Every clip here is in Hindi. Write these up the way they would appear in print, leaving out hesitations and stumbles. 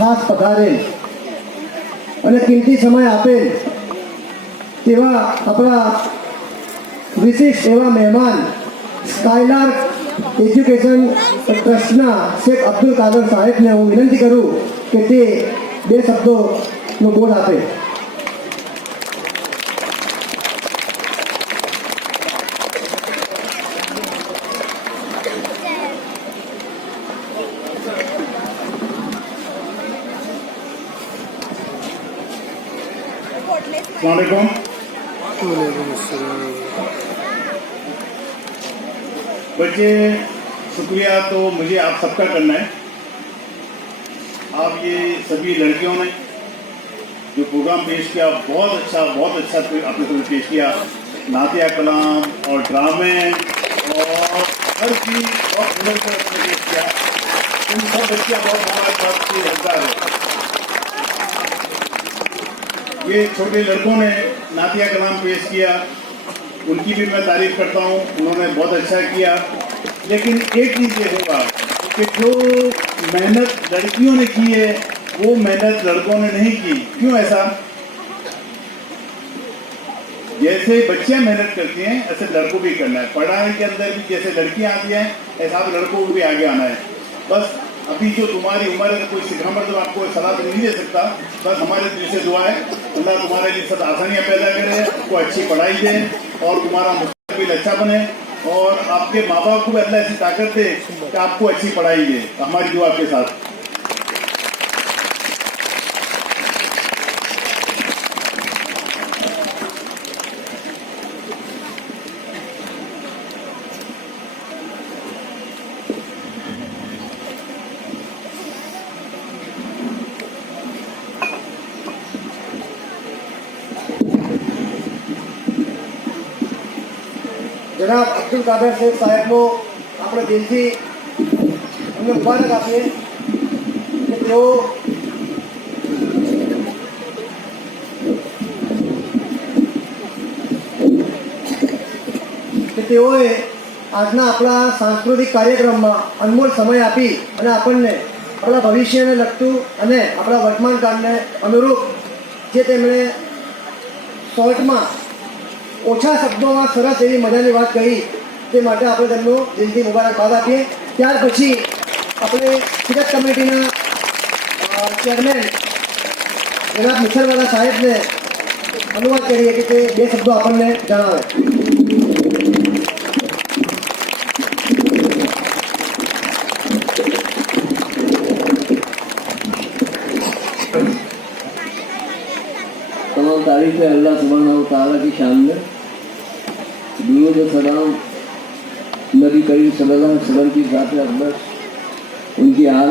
ખાસ પધારેલ અને કિંમતી સમય આપેલ તેવા આપણા વિશિષ્ટ એવા મહેમાન સ્કાયલાર્ક એજ્યુકેશન ટ્રસ્ટના શેખ અબ્દુલ કાદર સાહેબને હું વિનંતી કરું કે તે બે શબ્દોનો બોલ આપે. वालेकुम. बच्चे शुक्रिया तो मुझे आप सबका करना है. आप ये सभी लड़कियों ने जो प्रोग्राम पेश किया बहुत अच्छा आपने तो पेश किया. नातिया कलाम और ड्रामे और हर चीज़ बहुत हुनर से आपने पेश किया. तुम सब बच्चियाँ बहुत हमारे साथ की हकदार है. ये छोटे लड़कों ने नातिया कलाम पेश किया, उनकी भी मैं तारीफ करता हूँ, उन्होंने बहुत अच्छा किया. लेकिन एक चीज़ ये होगा कि जो मेहनत लड़कियों ने की है वो मेहनत लड़कों ने नहीं की. क्यों ऐसा? जैसे बच्चियाँ मेहनत करती हैं ऐसे लड़कों भी करना है. पढ़ाई के अंदर भी जैसे लड़कियाँ आती हैं ऐसा आप लड़कों को भी आगे आना है. बस अभी जो तुम्हारी उम्र है कोई सिखामत तो आपको सलाह तो नहीं दे सकता. बस हमारे दिल से दुआ है अल्लाह तुम्हारे लिए सब आसानियाँ पैदा करे, आपको अच्छी पढ़ाई दे और तुम्हारा मुस्तकबिल अच्छा बने और आपके माँ बाप को भी अल्लाह ऐसी ताकत दे कि आपको अच्छी पढ़ाई दे. हमारी दुआ के साथ. જનાબ અબ્દુલ કાદર શેખ સાહેબનો આપણે દિલથી અમને મુબારક આપીએ કે તેઓએ આજના આપણા સાંસ્કૃતિક કાર્યક્રમમાં અનમોલ સમય આપી અને આપણને આપણા ભવિષ્યને લગતું અને આપણા વર્તમાન કાળને અનુરૂપ જે તેમણે શોર્ટમાં ઓછા શબ્દોમાં સરસ એવી મજાની વાત કહી તે માટે આપણે તેમનો દિલથી મુબારકબાદ આપીએ. ત્યાર પછી આપણે સિરત કમિટીના ચેરમેન જનાબ મિસરવાલા સાહેબને અનુવાદ કરીએ કે તે બે શબ્દો આપણને જણાવે. तमाम तारीफ है अल्लाह सुब्हानहू व तआला की शान में. दुरूद व सलाम नबी करीम सल्लल्लाहु अलैहि वसल्लम की ज़ात अक़दस उनकी आल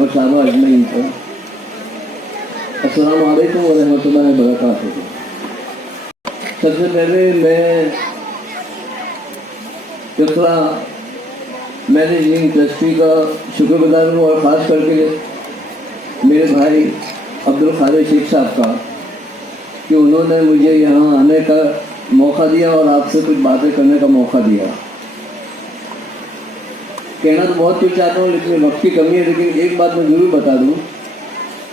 और साहबा अजमईन पर. अस्सलामु अलैकुम व रहमतुल्लाहि व बरकातुहू. सबसे पहले मैं इक़रा मैनेजिंग ट्रस्टी का शुक्रगुजार हूँ और ख़ास करके मेरे भाई अब्दुल कादिर शेख साहब का कि उन्होंने मुझे यहाँ आने का मौका दिया और आपसे कुछ बातें करने का मौका दिया. कहना तो बहुत कुछ चाहता हूँ लेकिन वक्त की कमी है. लेकिन एक बात मैं ज़रूर बता दूँ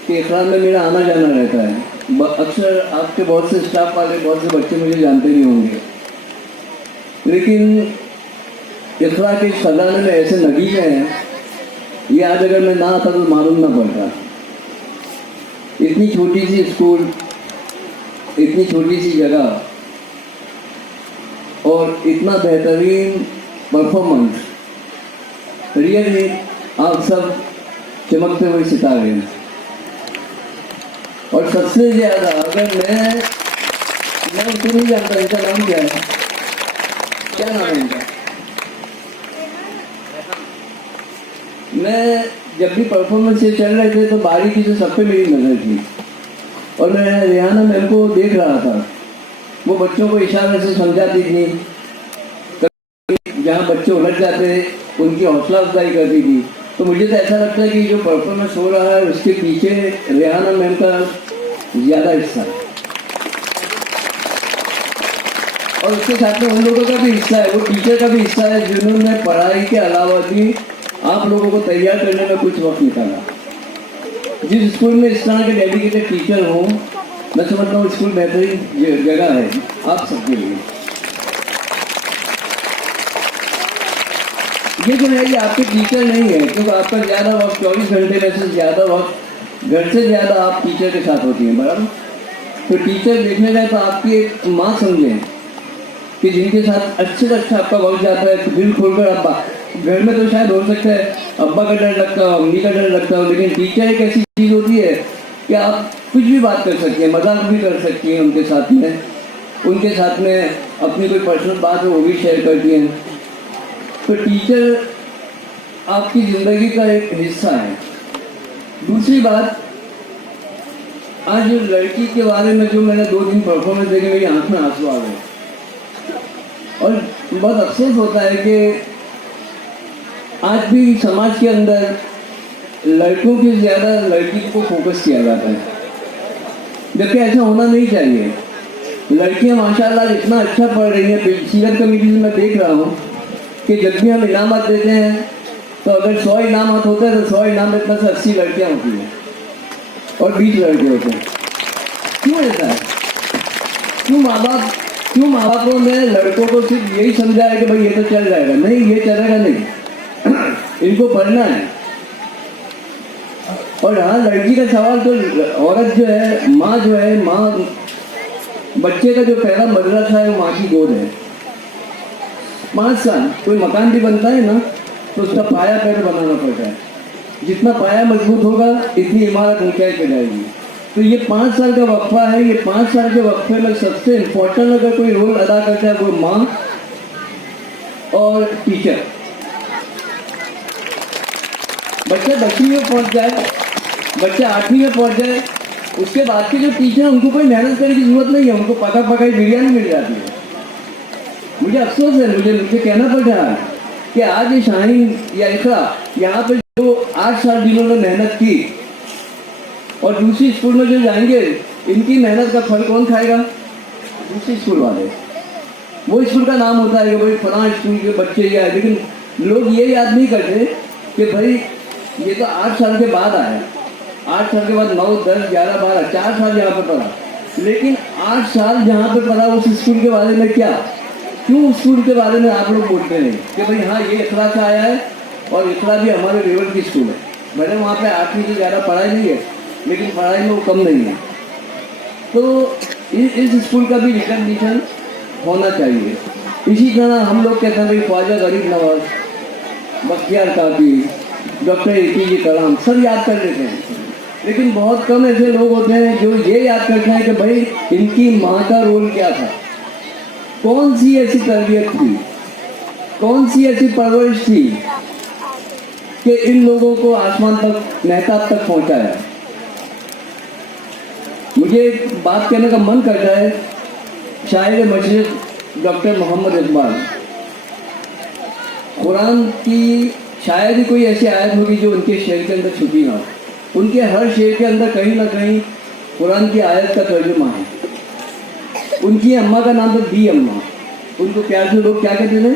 कि इक़रा में मेरा आना जाना रहता है. अक्सर आपके बहुत से स्टाफ वाले बहुत से बच्चे मुझे जानते नहीं होंगे लेकिन इक़रा के खजाने में ऐसे नगीचे हैं ये आज अगर मैं ना आता तो मालूम ना पड़ता. इतनी छोटी सी स्कूल, इतनी छोटी सी जगह और इतना बेहतरीन परफॉर्मेंस. रियली आप सब चमकते हुए सितारे हैं. और सबसे ज़्यादा अगर मैं उसको नहीं जानता इनका नाम क्या है, क्या नाम है इनका. मैं जब भी परफॉर्मेंस ये चल रहे थे तो बारीकी से सब पे मेरी नज़र थी और मैं रेहाना मेरे को देख रहा था. वो बच्चों को इशारे से समझाती थी, जहाँ बच्चे उलझ जाते उनकी हौसला अफजाई करती थी. तो मुझे तो ऐसा लगता है कि जो परफॉर्मेंस हो रहा है उसके पीछे रेहाना मैम का ज़्यादा हिस्सा है और उसके साथ में उन लोगों का भी हिस्सा है, वो टीचर का भी हिस्सा है जिन्होंने पढ़ाई के अलावा भी आप लोगों को तैयार करने में कुछ वक्त निकाला. जिस स्कूल में इस तरह के डेडिकेटेड टीचर हों, मैं समझता हूँ स्कूल बेहतरीन जगह है आप सबके लिए। ये जो है ये आपके टीचर नहीं है, क्योंकि आपका ज़्यादा वक्त 24 घंटे में से ज़्यादा वक्त घर से ज़्यादा आप टीचर के साथ होती हैं, बराबर। तो टीचर देखने जाए तो आपकी एक माँ समझें कि जिनके साथ अच्छे से अच्छा आपका वक्त जाता है, तो दिल खोलकर अब्बा, घर में तो शायद हो सकता है अब्बा का डर लगता हो, अम्मी का डर लगता हो, लेकिन टीचर एक ऐसी चीज़ होती है कि आप कुछ भी बात कर सकती हैं, मजाक भी कर सकती हैं उनके साथ में अपनी कोई पर्सनल बात है वो भी शेयर करती हैं। तो टीचर आपकी ज़िंदगी का एक हिस्सा है। दूसरी बात, आज लड़की के बारे में जो मैंने 2 दिन परफॉर्मेंस देखे, मेरी आंख में आंसू आ गए और बहुत अफसोस होता है कि आज भी समाज के अंदर लड़कों की ज़्यादा लड़की को फोकस किया जाता है, जबकि ऐसा होना नहीं चाहिए। लड़कियां माशाल्लाह इतना अच्छा पढ़ रही हैं। सीरत कमेटी में मैं देख रहा हूँ कि जब भी हम इनामत देते हैं तो अगर 100 इनामत होते हैं तो 100 इनामत में से 80 लड़कियाँ होती हैं और 20 लड़के होते हैं। क्यों ऐसा है? क्यों माँ बापों ने लड़कों को सिर्फ यही समझाया कि भाई ये तो चल जाएगा? नहीं, ये चलेगा नहीं, इनको पढ़ना है। और हाँ, लड़की का सवाल तो औरत जो है, माँ बच्चे का जो पहला मदरसा है वो माँ की गोद है। 5 साल कोई मकान भी बनता है ना तो उसका पाया पहले बनाना पड़ता है। जितना पाया मजबूत होगा इतनी इमारत ऊंचाई पे जाएगी। तो ये 5 साल का वक्फा है। ये 5 साल के वक्फे में सबसे इम्पोर्टेंट अगर कोई रोल अदा करता है वो माँ और टीचर। बच्चा 10वीं में पहुँच जाए, बच्चा 8वीं में पहुँच जाए, उसके बाद के जो टीचर हैं उनको कोई मेहनत करने की जरूरत नहीं है, उनको पकाई बिरयानी मिल जाती है। मुझे अफसोस है, मुझे कहना पड़ रहा है कि आज ये शाहीन या इकरा यहाँ पे जो 8 साल जिन्होंने मेहनत की और दूसरी स्कूल में जो जाएंगे, इनकी मेहनत का फल कौन खाएगा? दूसरी स्कूल वाले। वो स्कूल का नाम होता है कि भाई फलां स्कूल के बच्चे या, लेकिन लोग ये याद नहीं करते कि भाई ये तो 8 साल के बाद आया, 8 साल के बाद 9, 10, 11, 12, 4 साल यहाँ पे पढ़ा, लेकिन 8 साल जहाँ पे पढ़ा उस स्कूल के बारे में क्या, क्यों स्कूल के बारे में आप लोग बोलते हैं कि भाई हाँ ये इकरा से आया है और इकरा भी हमारे लेवल की स्कूल है। भले वहाँ पे 8वीं से ज़्यादा पढ़ाई नहीं है, लेकिन पढ़ाई में वो कम नहीं है। तो इस स्कूल का भी रिकग्निशन होना चाहिए। इसी तरह हम लोग कहते हैं भाई ख्वाजा गरीब नवाज, बख्तियार काकी, डॉक्टर APJ कलाम सब याद कर लेते हैं, लेकिन बहुत कम ऐसे लोग होते हैं जो ये याद करते हैं कि भाई इनकी माँ का रोल क्या था, कौन सी ऐसी तरबियत थी, कौन सी ऐसी परवरिश थी कि इन लोगों को आसमान तक, महताब तक पहुंचाया। मुझे एक बात कहने का मन करता है, शायर मशरिक़ डॉक्टर मोहम्मद इकबाल, कुरान की शायद ही कोई ऐसी आयत होगी जो उनके शेर के अंदर छुपी ना हो। उनके हर शेर के अंदर कहीं ना कहीं कुरान की आयत का तर्जुमा है। उनकी अम्मा का नाम था बी अम्मा, उनको प्यार से लोग क्या कहते थे?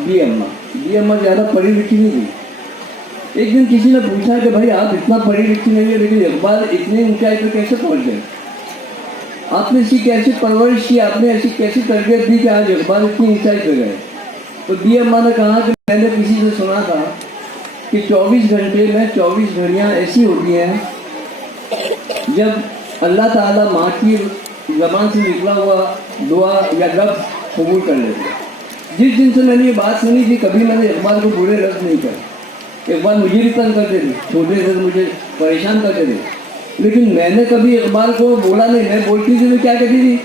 बी अम्मा। बी अम्मा ज़्यादा पढ़ी लिखी नहीं थी। एक दिन किसी ने पूछा कि भाई आप इतना पढ़ी लिखी नहीं है, लेकिन इकबाल इतनी ऊंचाई पर कैसे पहुंच गए? आपने इसकी कैसी परवरिश की, आपने ऐसी कैसी तरबियत दी कि आज इकबाल इतनी ऊंचाई पर गए? तो बी अम्मा ने कहा कि मैंने किसी से सुना था कि 24 घंटे में 24 घड़ियाँ ऐसी होती हैं जब अल्लाह ताला माँ की ज़बान से निकला हुआ दुआ या लफ्ज़ कबूल कर लेते हैं। जिस दिन से मैंने ये बात सुनी थी, कभी मैंने इकबाल को बुरे लफ्ज़ नहीं करे। इकबाल मुझे भी तंग करते थे, छोटे से मुझे परेशान करते थे, लेकिन मैंने कभी इकबाल को बोला नहीं। मैं बोलती थी तो क्या कहती थी?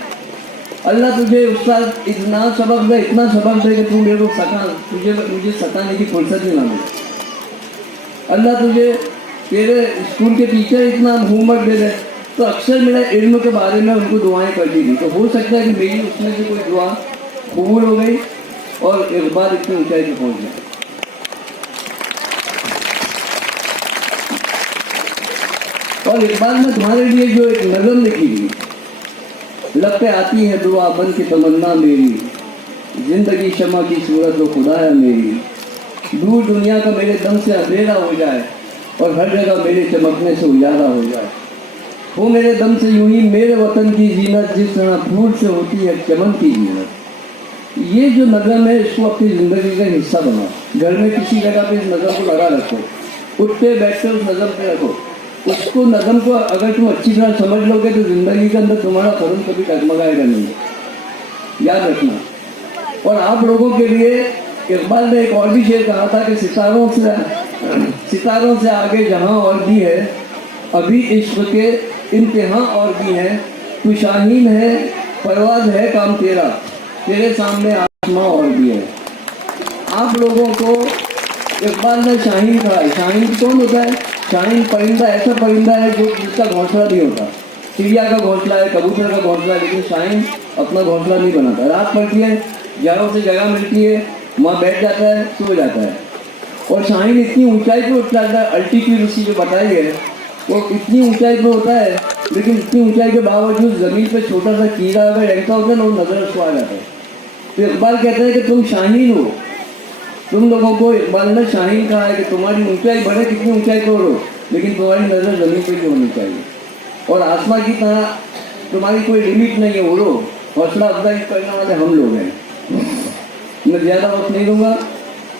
अल्लाह तुझे उस्ताद इतना सबक दे कि तू मेरे को मुझे सताने की फुर्सत ही ना मिले। अल्लाह तुझे तेरे स्कूल के टीचर इतना होमवर्क दे दे। तो अक्सर मेरा इल्म के बारे में उनको दुआएं करती थी। तो हो सकता है कि मेरी उसमें से कोई दुआ कबूल हो गई और इकबाल इतनी ऊंचाई पे पहुँच गया। और इकबाल ने तुम्हारे लिए जो एक नज़म लिखी थी, लब पे आती है दुआ बन के तमन्ना मेरी, जिंदगी शमा की सूरत हो खुदाया मेरी, दूर दुनिया का मेरे दम से अंधेरा हो जाए, और हर जगह मेरे चमकने से उजाला हो जाए। हो मेरे दम से यूं ही मेरे वतन की जीनत, जिस तरह फूल से होती है चमन की जीनत। ये जो नज़म है इसको अपनी ज़िंदगी का हिस्सा बनाओ। घर में किसी जगह पे इस नज़म को लगा रखो, उठते बैठते उस नज़म पे रखो। उसको नज़म को अगर तुम अच्छी तरह समझ लोगे तो ज़िंदगी के अंदर तुम्हारा कदम कभी डगमगाएगा नहीं, याद रखना। और आप लोगों के लिए इकबाल ने एक और भी शेर कहा था कि सितारों से आगे जहां और भी है, अभी इश्क के इम्तिहान और भी है। तू शाहीन है, परवाज है काम तेरा, तेरे सामने आसमां और भी है। आप लोगों को इकबाल ने शाहीन कहा है। शाहीन कौन होता है? शाहीन परिंदा ऐसा परिंदा है जो जिसका घोंसला नहीं होता। चिड़िया का घोंसला है, कबूतर का घोंसला है, लेकिन शाहीन अपना घोंसला नहीं बनाता। रात पड़ती है, जड़ों से जगह मिलती है, वहाँ बैठ जाता है, सो जाता है। और शाहीन इतनी ऊंचाई पे उठ जाता है, अल्टीट्यूड उसकी जो बताई है वो इतनी ऊंचाई पे होता है, लेकिन इतनी ऊंचाई के बावजूद ज़मीन पे छोटा सा कीड़ा अगर रहता होता है ना, वो नजर उसको आ जाता है। तो इकबाल कहते हैं कि तुम शाहीन हो। तुम लोगों को इकबाल ने शाहीन कहा है कि तुम्हारी ऊंचाई बढ़े कितनी ऊंचाई पे उड़ो, लेकिन तुम्हारी नज़र ज़मीन पे भी होनी चाहिए। और आसमां की तरह तुम्हारी कोई लिमिट नहीं है, उड़ो। हौसला अफजाई करने वाले हम लोग हैं। मैं ज़्यादा वक्त नहीं दूंगा।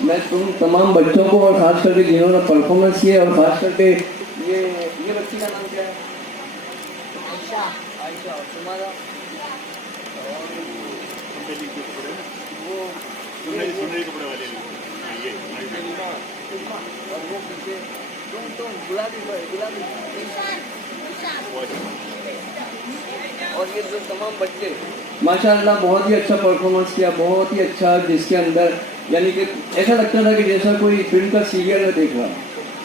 मैं तुम तमाम बच्चों को और ख़ास करके जिन्होंने परफॉर्मेंस किया, और ख़ास करके ये बच्ची का नाम क्या है? आयशा। और तुम्हारा? वो और वो पीछे तुम गुलाबी। और ये जो तमाम बच्चे माशाअल्लाह बहुत ही अच्छा परफॉर्मेंस किया, बहुत ही अच्छा, जिसके अंदर यानी कि ऐसा लगता था कि जैसा कोई फिल्म का सीरियल में देख रहा।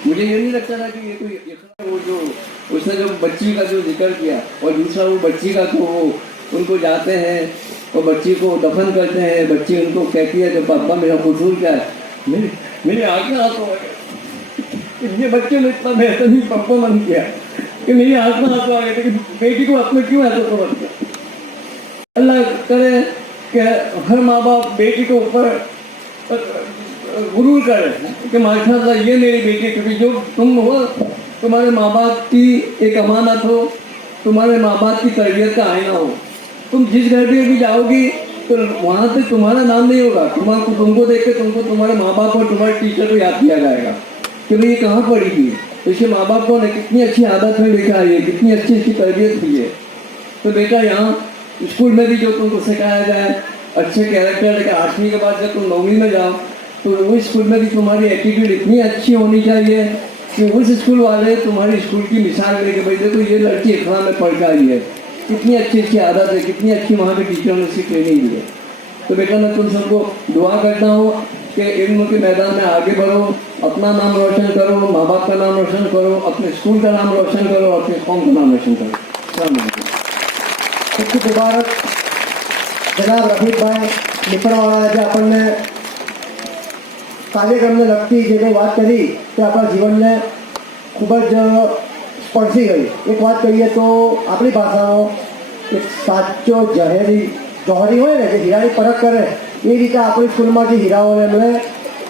मुझे ये नहीं लगता था कि ये कोई वो जो उसने जो बच्ची का जो जिक्र किया, और दूसरा वो बच्ची का तो वो उनको जाते हैं और बच्ची को दफन करते हैं। बच्ची उनको कहती है कि पापा मेरा कसूर क्या है? मेरे आँख में आंसू आ गए। ये बच्चे ने इतना बेहतरीन परफॉर्मेंस किया कि मेरी आँख में आंसू आ गए, लेकिन बेटी को अपने क्यों ऐसा समझते? अल्लाह करे कि हर माँ बाप बेटी के ऊपर गुरूर करे कि माशाअल्लाह ये मेरी बेटी, क्योंकि जो तुम हो तुम्हारे माँ बाप की एक अमानत हो, तुम्हारे माँ बाप की तरबियत का आईना हो। तुम जिस घर में भी जाओगी तो वहाँ पे तुम्हारा नाम नहीं होगा, तुमको देख के तुमको तुम्हारे माँ बाप और तुम्हारे टीचर को याद किया जाएगा कि भाई ये कहाँ पढ़ी थी। तो इसके माँ बाप को कितनी अच्छी आदत में लेकर आई है, कितनी अच्छी इसकी तरबियत हुई है। तो बेटा यहाँ स्कूल में भी जो तुमको सिखाया जाए अच्छे कैरेक्टर, लेकिन 8वीं के बाद जब तुम 9वीं में जाओ तो उस स्कूल में भी तुम्हारी एटीट्यूड इतनी अच्छी होनी चाहिए कि उस स्कूल वाले तुम्हारी स्कूल की मिसाल लेके भाई देखो ये लड़की इकरा में पढ़ के आई है, कितनी अच्छी अच्छी आदत है, कितनी अच्छी वहाँ के टीचरों ने उसकी ट्रेनिंग दी है। तो बेटा मैं तुम सबको दुआ करता हूँ कि इल्म के मैदान में आगे बढ़ो, अपना नाम रोशन करो, माँ बाप का नाम रोशन करो, अपने स्कूल का नाम रोशन करो, अपने कौम का नाम रोशन करो। अस्सलाम वालेकुम। ખૂબ મુબારક જનાબ રફીકભાઈ લીપણવાળા, જે આપણને કાર્યક્રમને લગતી જે કંઈ વાત કરી તે આપણા જીવનને ખૂબ જ સ્પર્શી ગઈ. એક વાત કહીએ તો આપણી ભાષાનો એક સાચો જોહરી હોય ને, જે હીરાની પરખ કરે એ રીતે આપણી સ્કૂલમાં જે હીરાઓને એમણે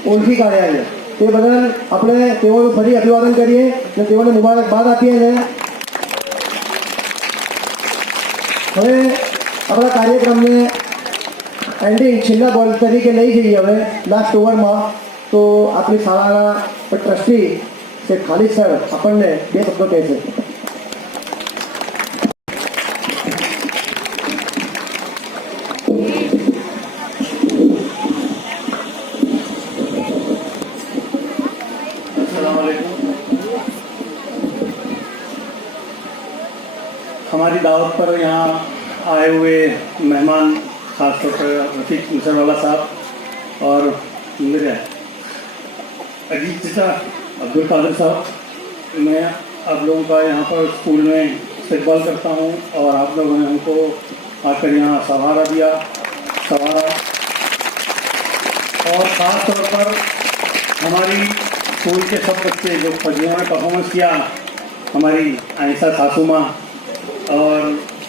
ઓળખી કાઢ્યા છે. તે બદલ આપણે તેઓનું ફરી અભિવાદન કરીએ અને તેઓને મુબારકબાદ આપીએ ને હવે આપણા કાર્યક્રમને એન્ડિંગ છેલ્લા બોલ તરીકે લઈ જઈએ. હવે લાસ્ટ ઓવરમાં તો આપણી શાળાના ટ્રસ્ટી શ્રી ખાલિદ સર આપણને 2 શબ્દો કહેશે. हमारी दावत पर यहाँ आए हुए मेहमान खासतौर पर रफीक मुसरवाला साहब और मेरे अजीत चाचा अब्दुल कादिर साहब, मैं आप लोगों का यहाँ पर स्कूल में इस्तकबाल करता हूँ और आप लोगों ने हमको आकर यहाँ सहारा दिया और ख़ास तौर पर हमारी स्कूल के सब बच्चे जो जिन्होंने परफॉर्मेंस किया, हमारी आयशा सासुमा और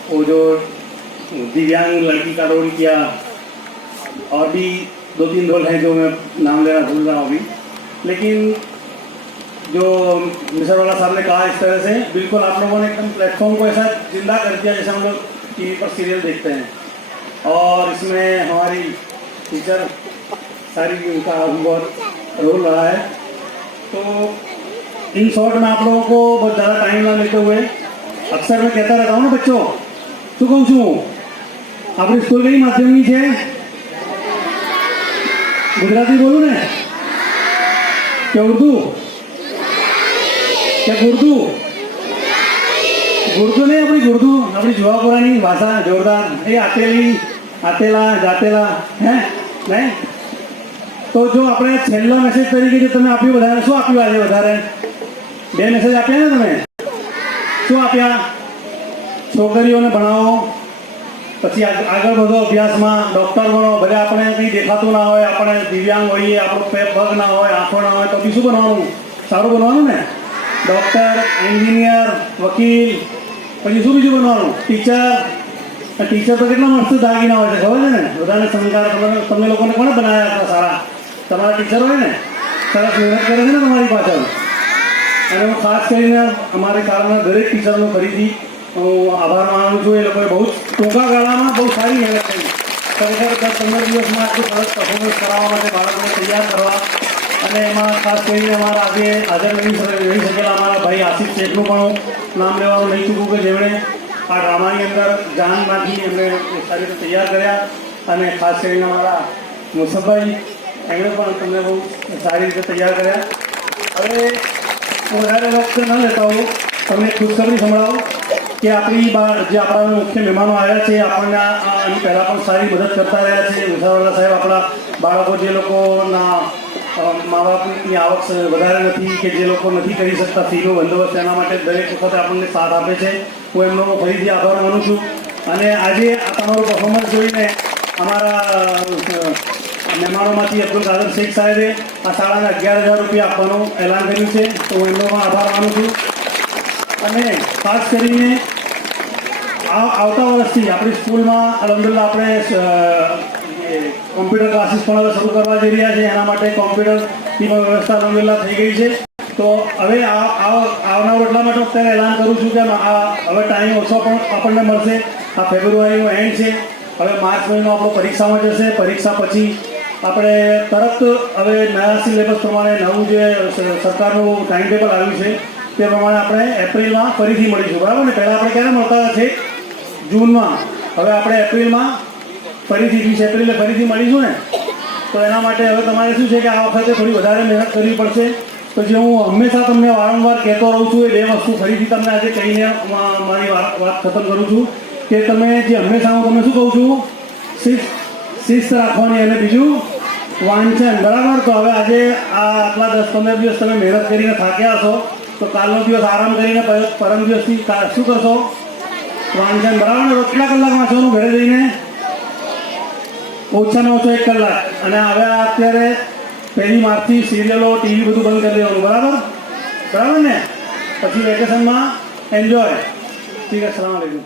वो जो दिव्यांग लड़की का रोल किया, और भी 2-3 रोल हैं जो मैं नाम लेना भूल रहा हूँ अभी, लेकिन जो मिसर वाला साहब ने कहा इस तरह से बिल्कुल आप लोगों ने एकदम प्लेटफॉर्म को ऐसा जिंदा कर दिया जैसे हम लोग टीवी पर सीरियल देखते हैं। और इसमें हमारी टीचर सारी उनका बहुत रोल रहा है। तो इन शॉर्ट में आप लोगों को बहुत ज़्यादा टाइम ना लेते हुए अक्सर मैं कहता रहता हूँ ना बच्चों, શું કહું છું, આપણી સ્કૂલ કઈ માધ્યમની છે? ગુજરાતી બોલું ને કે ઉર્દू કે ગુર્દू? ગુર્દू નહીં, આપણી ગુર્દू, આપણી જુવાપુરાની ભાષા જોરદાર, એ આતેલી આતેલા જાતેલા હે નહીં? તો જો આપણે છેલ્લો મેસેજ તરીકે જે તમે આપ્યું વધારે, શું આપ્યું આજે વધારે? 2 મેસેજ આપ્યા ને તમે? શું આપ્યા? છોકરીઓને ભણાવો, પછી આગળ વધો અભ્યાસમાં, ડૉક્ટર બનો, ભલે આપણે કંઈ દેખાતું ના હોય, આપણે દિવ્યાંગ હોઈએ, આપણો પગ ના હોય, આંખો ના હોય, તો બી શું બનવાનું? સારું બનવાનું ને? ડૉક્ટર, એન્જિનિયર, વકીલ, પછી શું બીજું બનવાનું? ટીચર. ટીચર તો કેટલા મસ્ત દાગીના હોય છે ખબર છે ને? બધાને સંસ્કાર તમે લોકોને કોણે બનાવ્યા હતા સારા? તમારા ટીચર હોય ને, સરસ મહેનત કરે છે ને તમારી પાછળ. અને હું ખાસ કરીને અમારી શાળાના દરેક ટીચરનો ફરીથી હું આભાર માનું છું. એ લોકોએ બહુ ટૂંકા ગાળામાં બહુ સારી મહેનત કરી. ખરેખર 10-15 દિવસમાં આટલું સરસ પરફોર્મન્સ કરાવવા માટે બાળકોને તૈયાર કરવા. અને એમાં ખાસ કરીને અમારા આજે હાજર રહી શકેલા અમારા ભાઈ આશિષ શેખનું પણ નામ લેવાનું નહીં ચૂકું કે જેમણે આ ડ્રામાની અંદર જાન નાખી, એમણે સારી રીતે તૈયાર કર્યા. અને ખાસ કરીને અમારા મુસફભાઈ, એમણે પણ તમને બહુ સારી રીતે તૈયાર કર્યા. હવે વધારે વખત ન લેતા હોઉં, તમને ખુશખબરી સંભળાવું કે આપણી જે આપણા મુખ્ય મહેમાનો આવ્યા છે, આપણને આની પહેલાં પણ સારી મદદ કરતા રહ્યા છે. મુસાવાલા સાહેબ આપણા બાળકો જે લોકોના મા બાપની આવક વધારે નથી કે જે લોકો નથી કરી શકતા ફીનો બંદોબસ્ત, એના માટે દરેક વખતે આપણને સાથ આપે છે. હું એમનો ફરીથી આભાર માનું છું. અને આજે આ તમારું પરફોર્મન્સ જોઈને અમારા મહેમાનોમાંથી અબ્દુલ કાદર શેખ સાહેબે આ શાળાને 11,000 રૂપિયા આપવાનું એલાન કર્યું છે. તો હું એમનો પણ આભાર માનું છું. અને ખાસ કરીને આવતા વર્ષથી આપણી સ્કૂલમાં અલહમદુલિલ્લાહ આપણે કોમ્પ્યુટર ક્લાસીસ પણ હવે શરૂ કરવા જઈ રહ્યા છે. એના માટે કોમ્પ્યુટરની પણ વ્યવસ્થા અલહમદુલિલ્લાહ થઈ ગઈ છે. તો હવે આવનાર એટલા માટે અત્યારે એલાન કરું છું કે હવે ટાઈમ ઓછો પણ આપણને મળશે. આ ફેબ્રુઆરીનો એન્ડ છે. હવે માર્ચ મહિનો આપણો પરીક્ષામાં જશે. પરીક્ષા પછી આપણે તરત હવે નયા સિલેબસ પ્રમાણે નવું જે સરકારનું ટાઈમ ટેબલ આવ્યું છે તે પ્રમાણે આપણે એપ્રિલમાં ફરીથી મળીશું, બરાબર ને? પહેલાં આપણે ક્યારે મળતા છે? જૂનમાં. હવે આપણે એપ્રિલમાં ફરીથી 20 એપ્રિલે ફરીથી મળીશું ને? તો એના માટે હવે તમારે શું છે કે આ વખતે થોડી વધારે મહેનત કરવી પડશે. તો જે હું હંમેશા તમને વારંવાર કહેતો રહું છું, એ 2 વસ્તુ ફરીથી તમને આજે કહીને મારી વાત ખતમ કરું છું કે તમે જે હંમેશા હું તમને શું કહું છું, શિસ્ત રાખવાની, અને બીજું વાંચન, બરાબર? તો હવે આજે આટલા 10-15 દિવસ તમે મહેનત કરીને થાક્યા હશો, તો કાલનો દિવસ આરામ કરીને પરમ દિવસથી શું કરશો? વાંચન, બરાબર ને? કેટલા કલાક વાંચવાનું ઘરે જઈને? ઓછામાં ઓછો 1 કલાક. અને હવે અત્યારે 1 માર્ચથી સિરિયલો, ટીવી બધું બંધ કરી દેવાનું, બરાબર? બરાબર ને? પછી વેકેશનમાં એન્જોય. ઠીક છે, અસલામ વાલેકુમ.